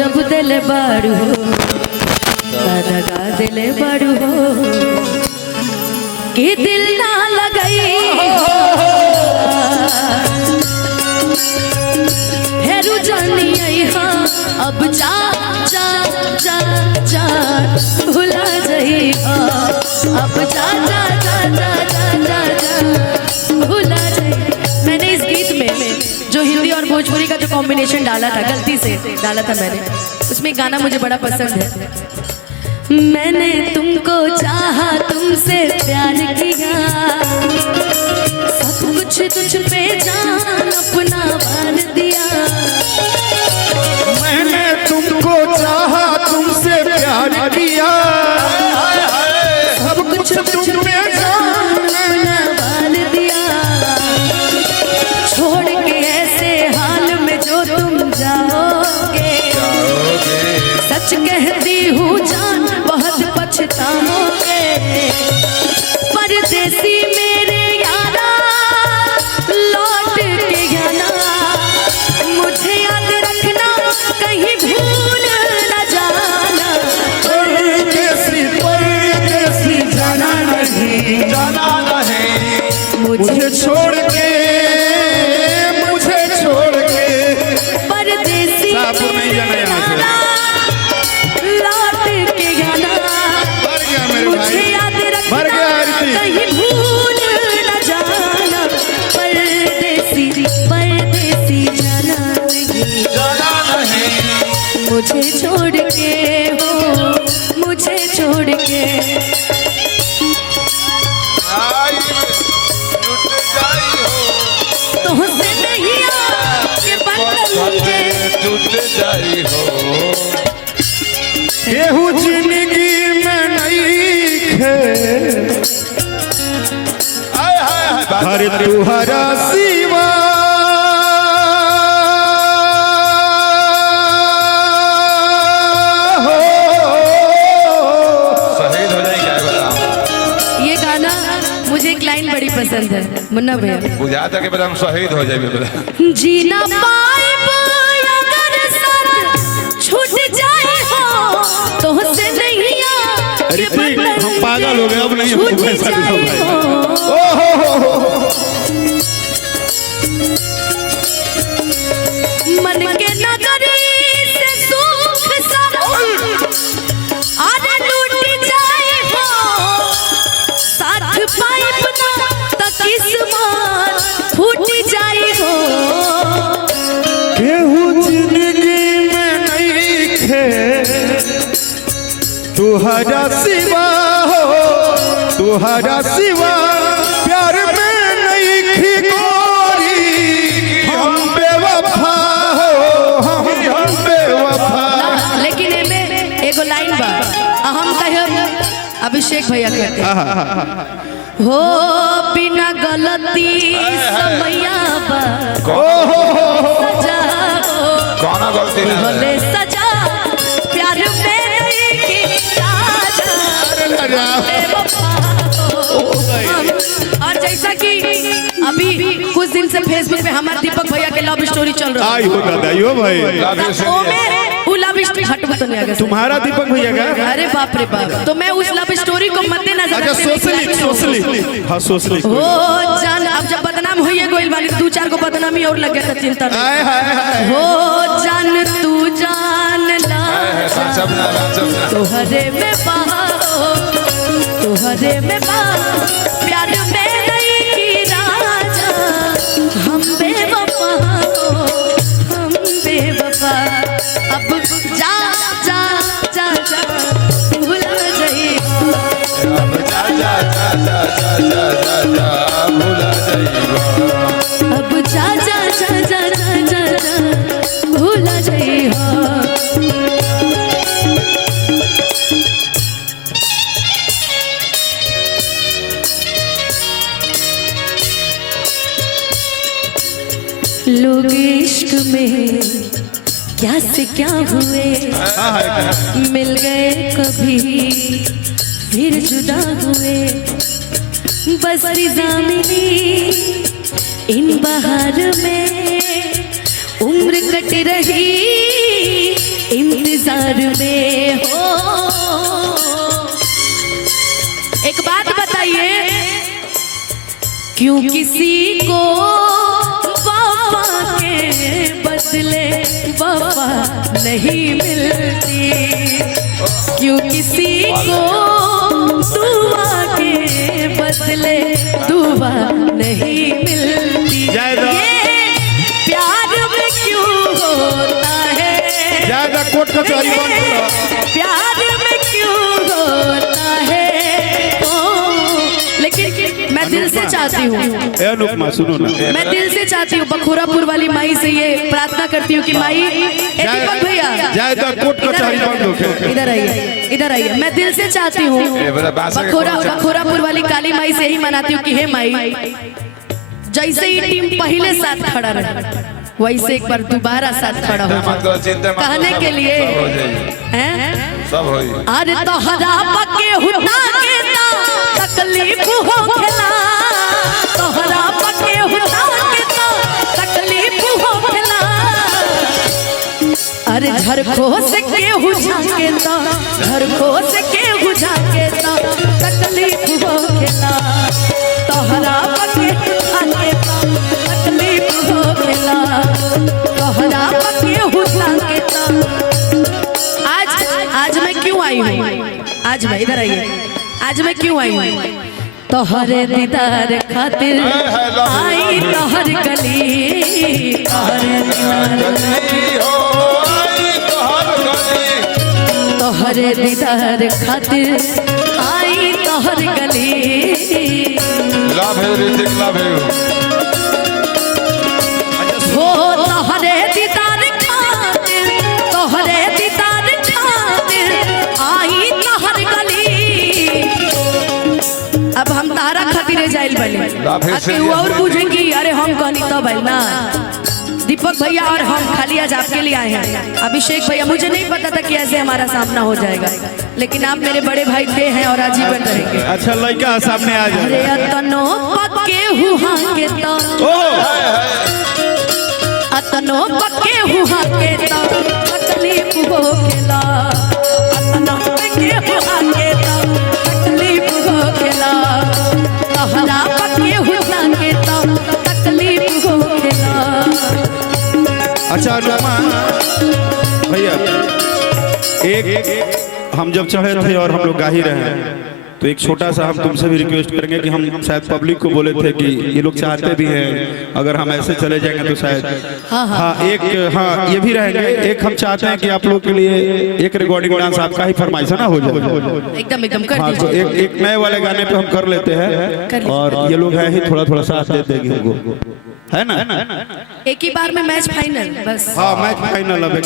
जब दिल बारू हो दगा दिल बारू हो कि दिल ना लगाई फेरू जानी आई हाँ अब जा जा जा जा भुला जाई अब जा जा जा जा जा जा जा भुला जाई। मैंने इस गीत में जो हिंदी और भोजपुरी का जो कॉम्बिनेशन डाला था, गलती से डाला था मैंने, उसमें गाना मुझे बड़ा पसंद है। मैंने तुमको चाहा तुमसे प्यार किया सब कुछ तुझ पे जान अपना वार दिया। मैंने तुमको चाहा तुमसे प्यार किया सब कुछ तुम पे जान अपना वार दिया। छोड़ के ऐसे हाल में जो तुम जाओगे सच कहती हूँ जान बहुत पछताओगे। परदेसी मेरे यारा लौट के आना मुझे याद रखना कहीं भूल न जाना। परदेसी परदेसी जाना नहीं मुझे छोड़ के परदेसी शाहपुर नहीं जाना यहाँ से। लौट के आना मर गया मेरे मुझे भाई याद मर रखना गया आरती। कहीं भूल न जाना। परदेसी परदेसी जाना नहीं मुझे छोड़ के हो मुझे छोड़ के। तुमसे नहीं आके बंधन के केहू जिंदगी में नहीं खे हर तुहरा सिवा शहीद हो जाएगा बताओ। ये गाना मुझे एक लाइन बड़ी पसंद है मुन्ना भैया। बुझा था कि बता हम शहीद हो जाएंगे बता। जीना पाइब अगर साथ छूट जाए हो तो से नहीं ऋतिक हम पागल हो गए अब नहीं हम छूट ऐसा नहीं जाए होगा। हो। मन के नगरी से सुख सारा आधे लूट जाए हो साथ पाइब ना तो किस्मत फूट जाए हो। केहू जिंदगी में नहीं खे तुहरा सिवा हो तुहरा सिवा प्यार में नहीं खी गोरी हम बेवफा हो हम बेवफा। लेकिन एमे एगो लाइन बा हम कहियो अभिषेक भैया कहते हो बिना गलती समैया बा सजा हो कौन गलती ना भले सजा प्यार में नहीं की साजा बेवफा हो हम। और जैसा कि अभी कुछ दिन से फेसबुक पे हमारे दीपक भैया के लव स्टोरी चल रहा आई हो दादा यो भाई है हटबो तो नहीं आगे से। तुम्हारा दीपक भैया का अरे बाप रे बाप। तो मैं उस लव स्टोरी को मद्देनजर अच्छा सोशली हाँ सोशली ओ जान अब जब बदनाम हुई गोइल वाली 2-4 को बदनामी और लग गया था चिंता नहीं। हो जान तू जान ला तोहरे में बहा तोहरे में बहा प्यार में नहीं की राजा हम बेवफा हो हम बेवफा। अब जा जा जा जा भुला जाई अब जा जा जा जा जा जा भुला जाई हो। लोग इश्क में क्या से क्या हुए मिल गए कभी फिर जुदा हुए। बस ज़ामिनी इन बहार में उम्र कट रही प्यार में हो। एक बात बताइए, क्यों किसी को वफा के बदले वफा नहीं मिलती, क्यों किसी को दुआ के बदले दुआ नहीं मिलती। जायदा। ये प्यार में क्यों होता है, ज्यादा कोर्ट कचहरी बंद करो। प्यार में क्यों होता है लेकिन मैं दिल से चाहती हूँ, ए अनुपमा सुनो ना, मैं दिल से चाहती हूँ, बखोरापुर वाली माई से ये प्रार्थना करती हूँ कि माई, ए दीपक भैया ज्यादा कोर्ट कचहरी बंद हो। इधर आइए, इधर आइए। मैं दिल से चाहती हूँ, बखोरापुर वाली काली माई से ही मनाती हूँ कि हे माई, जैसे ही टीम पहले साथ खड़ा रहे वैसे एक बार दोबारा साथ खड़ा हो कहने के लिए हैं सब होई। अरे तोहरा पके हुता के तकलीफ हो खेला, तोहरा पके हुता के तकलीफ हो खेला। अरे झरखो से केहू झाके तो, झरखो से केहू झाके तो तकलीफ हो खेला, तोहरा पके हुता के तकलीफ हो खेला, तोहरा पके हुता के आज मैं क्यों आई हूँ, आज मैं इधर आइए, आज मैं क्यों आई हूँ, तोहरे दीदार खातिर आई तोहर गली, तोहरे तोहरे दीदार खातिर आई तोहर गली। लाभ है ऋतिक, लाभ है हो तोहरे दीदार खातिर, तोहरे दीदार खातिर आई तोहर गली। अब हम तारा खातिर जाइल बने, अब और पूछेंगी अरे हम कहनी तब आइल ना। दीपक भैया और हम खाली आज आपके लिए आए हैं। अभिषेक भैया, मुझे नहीं पता था कि ऐसे हमारा सामना हो जाएगा, लेकिन आप मेरे बड़े भाई थे हैं और आजीवन रहेंगे। अच्छा लड़का सामने आ जाए। अरे अतनो पक्के हुआ के तो, अतनो पक्के हुआ के तो तकलीफ हो खेला, अतनो पक्के हुआ के तो तकलीफ हो खेला, तोहरा पक्के हुआ के तो तकलीफ हो खेला। अच्छा अनुपमा भैया, एक हम जब चढ़े थे और हम लोग गा ही रहे हैं, तो एक छोटा सा हम तुमसे भी रिक्वेस्ट करेंगे कि हम शायद पब्लिक को बोले थे कि ये लोग चाहते भी हैं अगर हम ऐसे चले जाएंगे तो शायद हाँ ये भी रहेंगे। एक हम चाहते हैं कि आप लोग के लिए एक रिकॉर्डिंग डांस आपका ही फरमाइश ना हो जाए, एकदम एकदम कर हाँ, तो दीजिए। एक नए वाले गाने पे हम कर लेते हैं और ये लोग हैं ही थोड़ा साथ देते हैं, है ना? एक ही बार में मैच फाइनल बस। हाँ मैच फाइनल अब